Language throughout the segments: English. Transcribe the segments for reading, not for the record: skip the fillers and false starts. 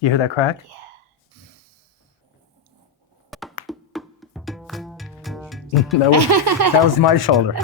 You hear that crack? Yeah. that was my shoulder.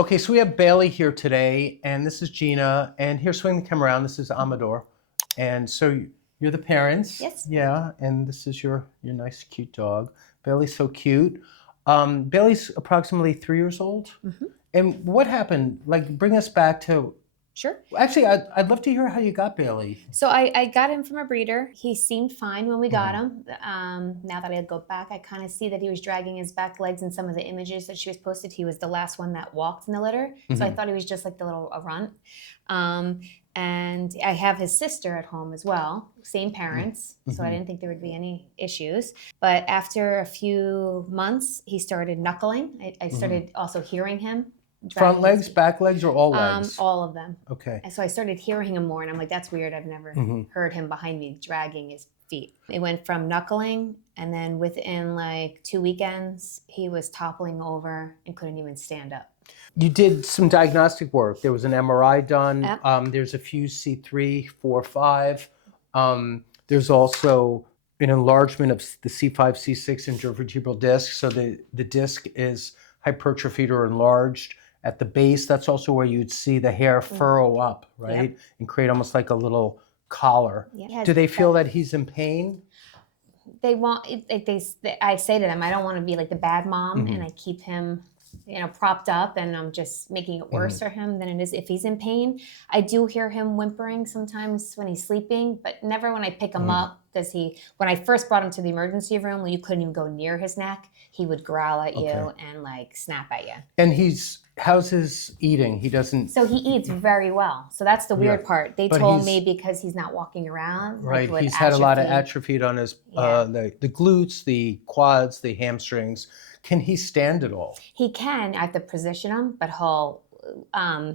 Okay, so we have Bailey here today, and this is Gina, and here, swing the camera around, this is Amador. And so you're the parents. Yes. Yeah, and this is your nice, cute dog. Bailey's so cute. Bailey's approximately 3 years old. Mm-hmm. And what happened? Like, bring us back to... Sure. Actually, I'd love to hear how you got Bailey. So I got him from a breeder. He seemed fine when we got him. Now that I go back, I kind of see that he was dragging his back legs in some of the images that she was posted. He was the last one that walked in the litter. So I thought he was just like the little runt. And I have his sister at home as well, same parents. So I didn't think there would be any issues. But after a few months, he started knuckling. I started also hearing him. Front legs, back legs, or all legs? All of them. Okay. And so I started hearing him more, and I'm like, that's weird. I've never heard him behind me dragging his feet. It went from knuckling, and then within like 2 weekends, he was toppling over and couldn't even stand up. You did some diagnostic work. There was an MRI done. Yep. There's a fused C3, 4, 5. There's also an enlargement of the C5, C6 intervertebral disc. So the disc is hypertrophied or enlarged. At the base, that's also where you'd see the hair furrow up, right? Yep. And create almost like a little collar. Yep. Do they feel that he's in pain? They want. I say to them, I don't want to be like the bad mom, and I keep him, propped up, and I'm just making it worse for him than it is if he's in pain. I do hear him whimpering sometimes when he's sleeping, but never when I pick him up. Does he? When I first brought him to the emergency room, you couldn't even go near his neck. He would growl at you and like snap at you. And how's his eating? He doesn't... So he eats very well. So that's the weird part. They told me because he's not walking around. Right, he's had a lot of atrophy on his, the glutes, the quads, the hamstrings. Can he stand at all? He can. I have to position him, but he'll,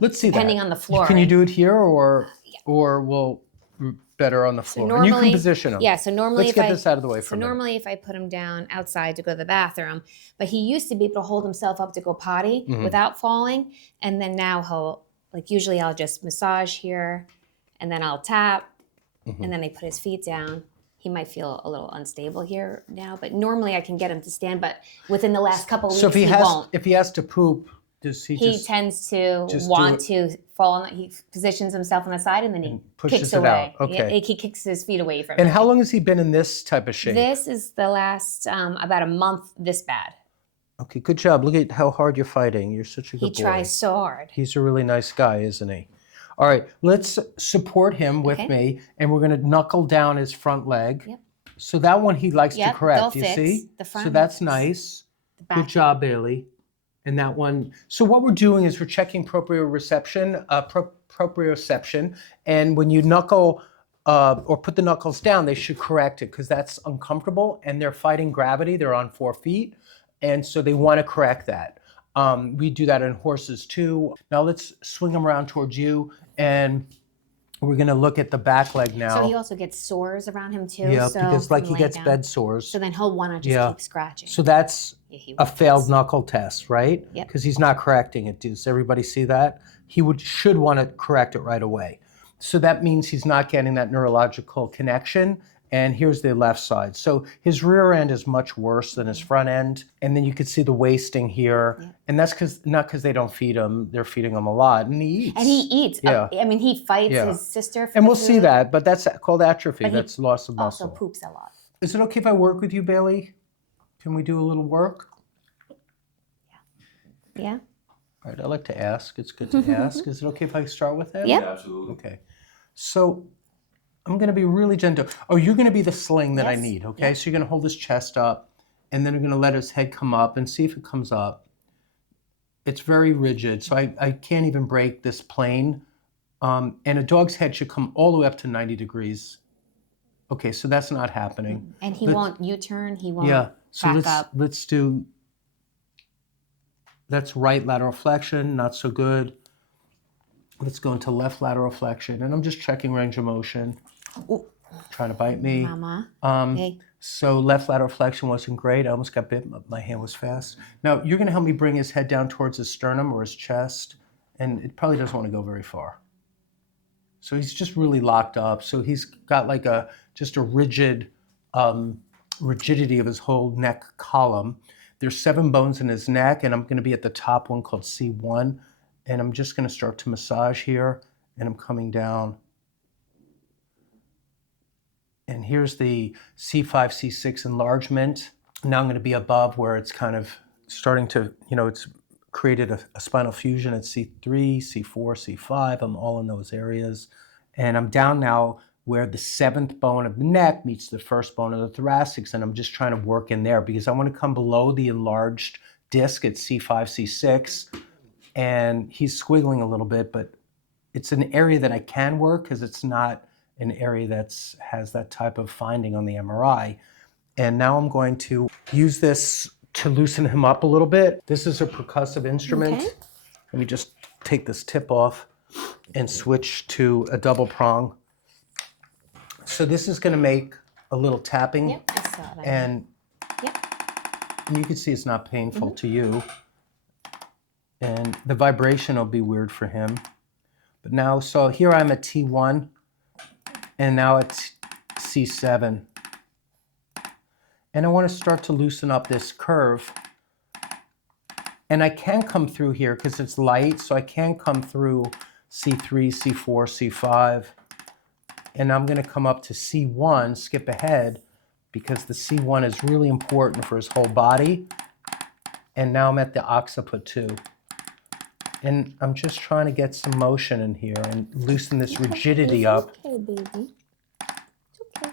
let's see depending on the floor. Can you do it here or we'll better on the floor? So normally, and you can position him. Yeah, so normally let's get this out of the way for me. So normally if I put him down outside to go to the bathroom, but he used to be able to hold himself up to go potty without falling, and then now he'll, like usually I'll just massage here, and then I'll tap, and then I put his feet down. He might feel a little unstable here now, but normally I can get him to stand, but within the last couple of weeks, he won't. If he has to poop, does he tends to want to fall on, he positions himself on the side and then he kicks away. Out. Okay. He kicks his feet away from And how long has he been in this type of shape? This is the last, about a month this bad. Okay, good job. Look at how hard you're fighting. You're such a good boy. He tries so hard. He's a really nice guy, isn't he? All right, let's support him with me, and we're going to knuckle down his front leg. Yep. So that one he likes to correct, you see? The front so that's nice. Good job, Bailey. And that one. So what we're doing is we're checking proprioception, and when you knuckle or put the knuckles down, they should correct it because that's uncomfortable, and they're fighting gravity. They're on 4 feet, and so they want to correct that. We do that in horses too. Now let's swing them around towards you, and we're going to look at the back leg now. So he also gets sores around him too. Yeah, because like he gets bed sores. So then he'll want to just keep scratching. So that's a failed knuckle test, right? Yep. Because he's not correcting it. Does everybody see that? He should want to correct it right away. So that means he's not getting that neurological connection. And here's the left side. So his rear end is much worse than his front end. And then you can see the wasting here. Yeah. And that's not because they don't feed him. They're feeding him a lot. And he eats. And he eats. Yeah. I mean, he fights his sister for And we'll see that. But that's called atrophy. That's loss of muscle. Also poops a lot. Is it okay if I work with you, Bailey? Can we do a little work? Yeah. All right. I like to ask. It's good to ask. Is it okay if I start with it? Yep. Yeah, absolutely. Okay. So I'm going to be really gentle. Oh, you're going to be the sling that I need, okay? Yep. So you're going to hold his chest up, and then you're going to let his head come up and see if it comes up. It's very rigid, so I can't even break this plane. And a dog's head should come all the way up to 90 degrees. Okay, so that's not happening. And he won't U-turn, he won't back up. Let's do that's right lateral flexion, not so good. Let's go into left lateral flexion, and I'm just checking range of motion. Ooh. Trying to bite me. Mama. Hey. So left lateral flexion wasn't great. I almost got bit. My hand was fast. Now you're going to help me bring his head down towards his sternum or his chest, and it probably doesn't want to go very far. So he's just really locked up. So he's got like just a rigid rigidity of his whole neck column. There's 7 bones in his neck, and I'm going to be at the top one called C1, and I'm just going to start to massage here, and I'm coming down. And here's the C5, C6 enlargement. Now I'm going to be above where it's kind of starting to, it's created a spinal fusion at C3, C4, C5. I'm all in those areas. And I'm down now where the 7th bone of the neck meets the 1st bone of the thoracics. And I'm just trying to work in there because I want to come below the enlarged disc at C5, C6. And he's squiggling a little bit, but it's an area that I can work because it's not an area that has that type of finding on the MRI. And now I'm going to use this to loosen him up a little bit. This is a percussive instrument. Okay. Let me just take this tip off and switch to a double prong. So this is going to make a little tapping. Yep, I saw that. And Yep. you can see it's not painful to you. And the vibration will be weird for him. But now, so here I'm at T1. And now it's C7. And I want to start to loosen up this curve. And I can come through here because it's light, so I can come through C3, C4, C5. And I'm going to come up to C1, skip ahead, because the C1 is really important for his whole body. And now I'm at the occiput too. And I'm just trying to get some motion in here and loosen this rigidity up. Okay, baby. It's okay.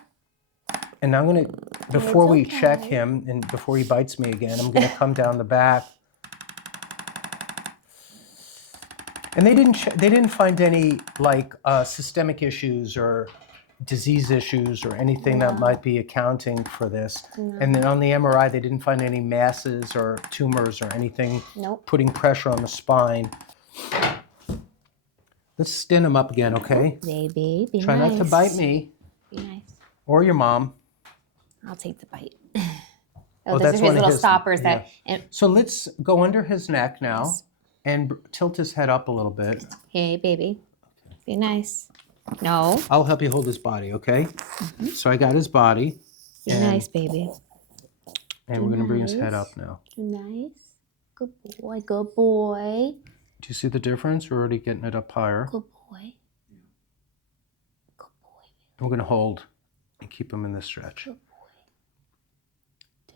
And I'm going to, before we okay. check him and before he bites me again, I'm going to come down the back. And they didn't find any like systemic issues or disease issues or anything that might be accounting for this. No. And then on the MRI, they didn't find any masses or tumors or anything Nope. putting pressure on the spine. Let's stand him up again, okay? Baby, be Try nice. not to bite me Be nice. or your mom. I'll take the bite. Oh, Those that's are his one of little his- stoppers yeah. that. And, So let's go under his neck now Yes. and tilt his head up a little bit. hey, baby, be nice. No, I'll help you hold his body, okay? So I got his body, be And- nice, baby. and we're going to bring his head Nice. up now. Be nice. Good boy. Good boy. Do you see the difference? We're already getting it up higher. Good boy. Good boy. I'm going to hold and keep him in this stretch. Good boy. Do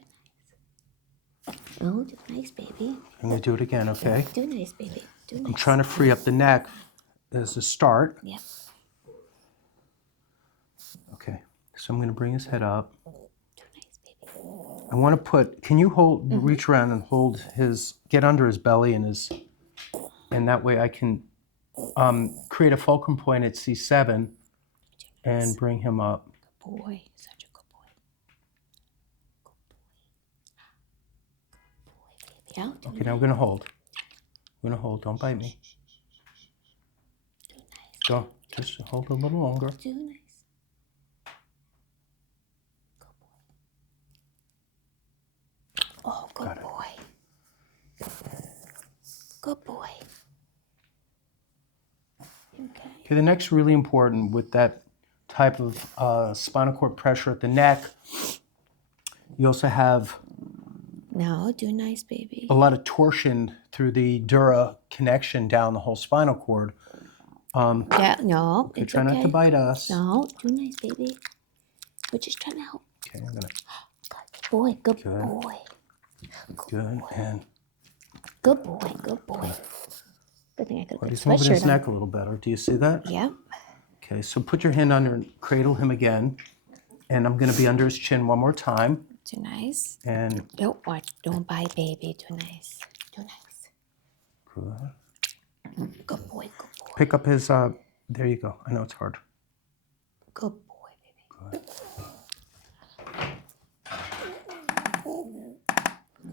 nice. Oh, do nice, baby. I'm going to do it again, okay? Do nice, baby. Do nice. I'm trying to free up the neck as a start. Yep. Okay, so I'm going to bring his head up. Do nice, baby. I want to put, can you hold, reach around and hold his, get under his belly and that way I can create a fulcrum point at C7 and bring him up. Good boy. Such a good boy. Good boy. Good boy, baby. Out. Do Okay, now we're going to hold. We're going to hold, don't bite me. nice. Go, just hold a little longer. Do nice. Good boy. Oh, good Got it. boy. Good boy. Okay. Okay, the next really important with that type of spinal cord pressure at the neck, you also have No, do nice, baby. a lot of torsion through the dura connection down the whole spinal cord. Yeah, no, Okay, it's try okay. not to bite us. No, do nice, baby. We're just trying to help. Okay, I'm gonna, Good boy, good Good. boy. good, and Good boy, good boy. Good thing I could well, put he's the moving his sweatshirt on. neck a little better. Do you see that? Yep. Okay, so put your hand under and cradle him again. And I'm gonna be under his chin one more time. Do nice. And Don't watch. Don't bite, baby. Do nice. Do nice. good. Good boy, good boy. Pick up his, there you go. I know it's hard. Good boy, baby. Good.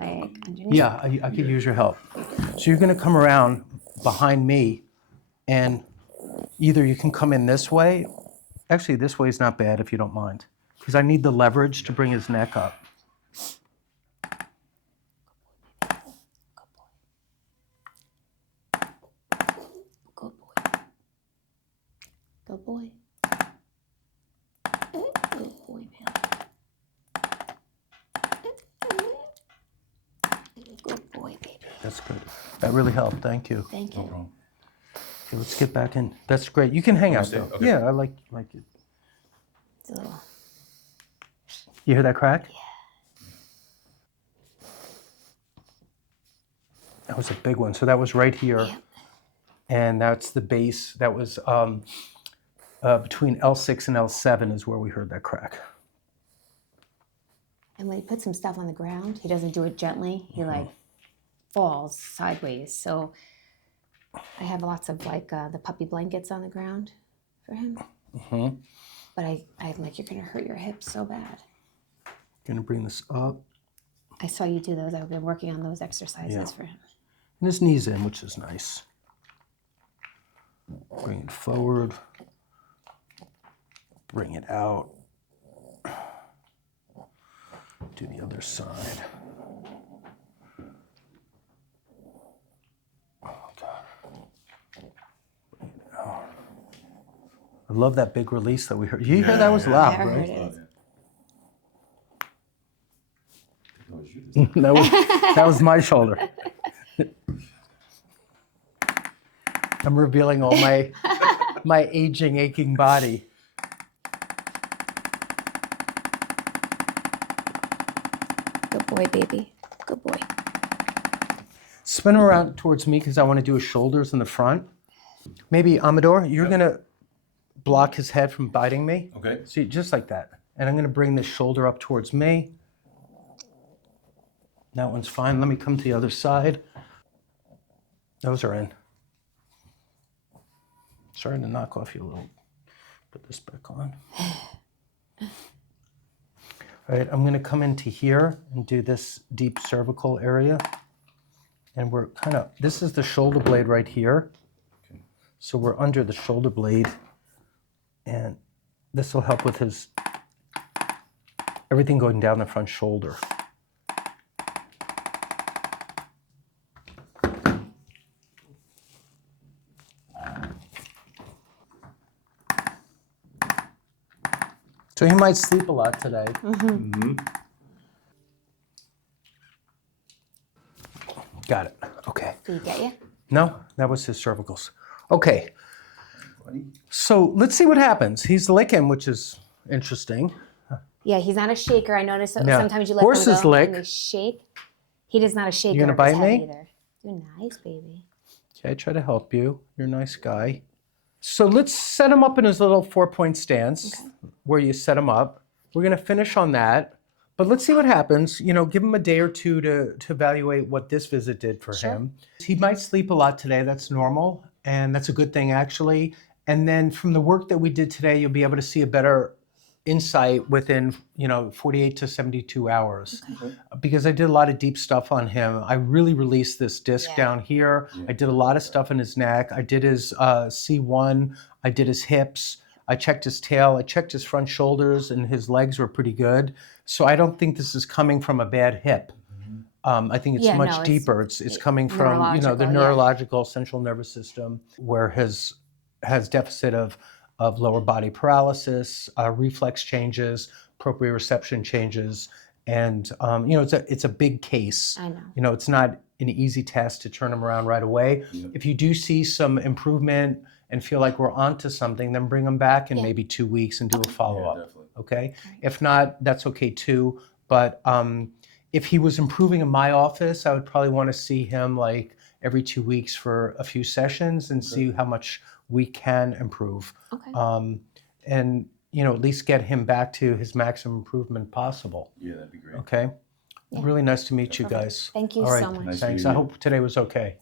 like underneath. Yeah, I could use your help. So you're going to come around behind me, and either you can come in this way. Actually, this way is not bad if you don't mind, because I need the leverage to bring his neck up. Good boy. Good boy. Good boy, man. Good boy, baby. That's good. That really helped. Thank you. Thank you. No problem. Okay, let's get back in. That's great. You can hang out stay? though. Okay. Yeah, I like it. It's a little. You hear that crack? Yeah. That was a big one. So that was right here. Yeah. And that's the base. That was between L6 and L7 is where we heard that crack. And when he puts some stuff on the ground, he doesn't do it gently. He like falls sideways. So I have lots of like the puppy blankets on the ground for him. But I'm like, you're gonna hurt your hips so bad. Gonna bring this up. I saw you do those. I've been working on those exercises for him. And his knees in, which is nice. Bring it forward. Bring it out. Do the other side. Oh, God. Bring it out. I love that big release that we heard. You heard that was loud, I heard right? it. That was my shoulder. I'm revealing all my aging, aching body. Good boy, baby. Good boy. Spin around towards me because I want to do his shoulders in the front. Maybe Amador, you're gonna block his head from biting me. Okay. See, just like that. And I'm gonna bring this shoulder up towards me. That one's fine. Let me come to the other side. Those are in. Sorry to knock off you a little. Put this back on. All right, I'm gonna come into here and do this deep cervical area. And we're kind of, this is the shoulder blade right here. Okay. So we're under the shoulder blade. And this will help with his, everything going down the front shoulder. So he might sleep a lot today. Got it. Okay. Did he get you? No, that was his cervicals. Okay. Buddy. So let's see what happens. He's licking, which is interesting. Yeah, he's not a shaker. I noticed that No. sometimes you let Horses them go lick. and they shake. He does not a shaker. gonna of his bite head me? Either. You're nice, baby. Okay, I try to help you. You're a nice guy. So let's set him up in his little 4-point stance where you set him up. We're gonna finish on that, but let's see what happens. You know, give him a day or two to evaluate what this visit did for him. He might sleep a lot today. That's normal, and that's a good thing actually. And then from the work that we did today, you'll be able to see a better insight within 48 to 72 hours. Because I did a lot of deep stuff on him. I really released this disc down here. I did a lot of stuff in his neck. I did his C1. I did his hips. I checked his tail. I checked his front shoulders, and his legs were pretty good. So I don't think this is coming from a bad hip. I think it's much deeper. It's coming from the neurological central nervous system, where his has deficit of lower body paralysis, reflex changes, proprioception changes, and it's a big case. I know. It's not an easy task to turn him around right away. If you do see some improvement and feel like we're onto something, then bring him back in maybe 2 weeks and do a follow-up. definitely. Okay? If not, that's okay too. But if he was improving in my office, I would probably want to see him like every 2 weeks for a few sessions and see how much we can improve. Okay. And at least get him back to his maximum improvement possible. Yeah, that'd be great. Okay? Yeah. Really nice to meet you guys. Thank you All right. so much. Nice Thanks. meeting I you. hope today was okay.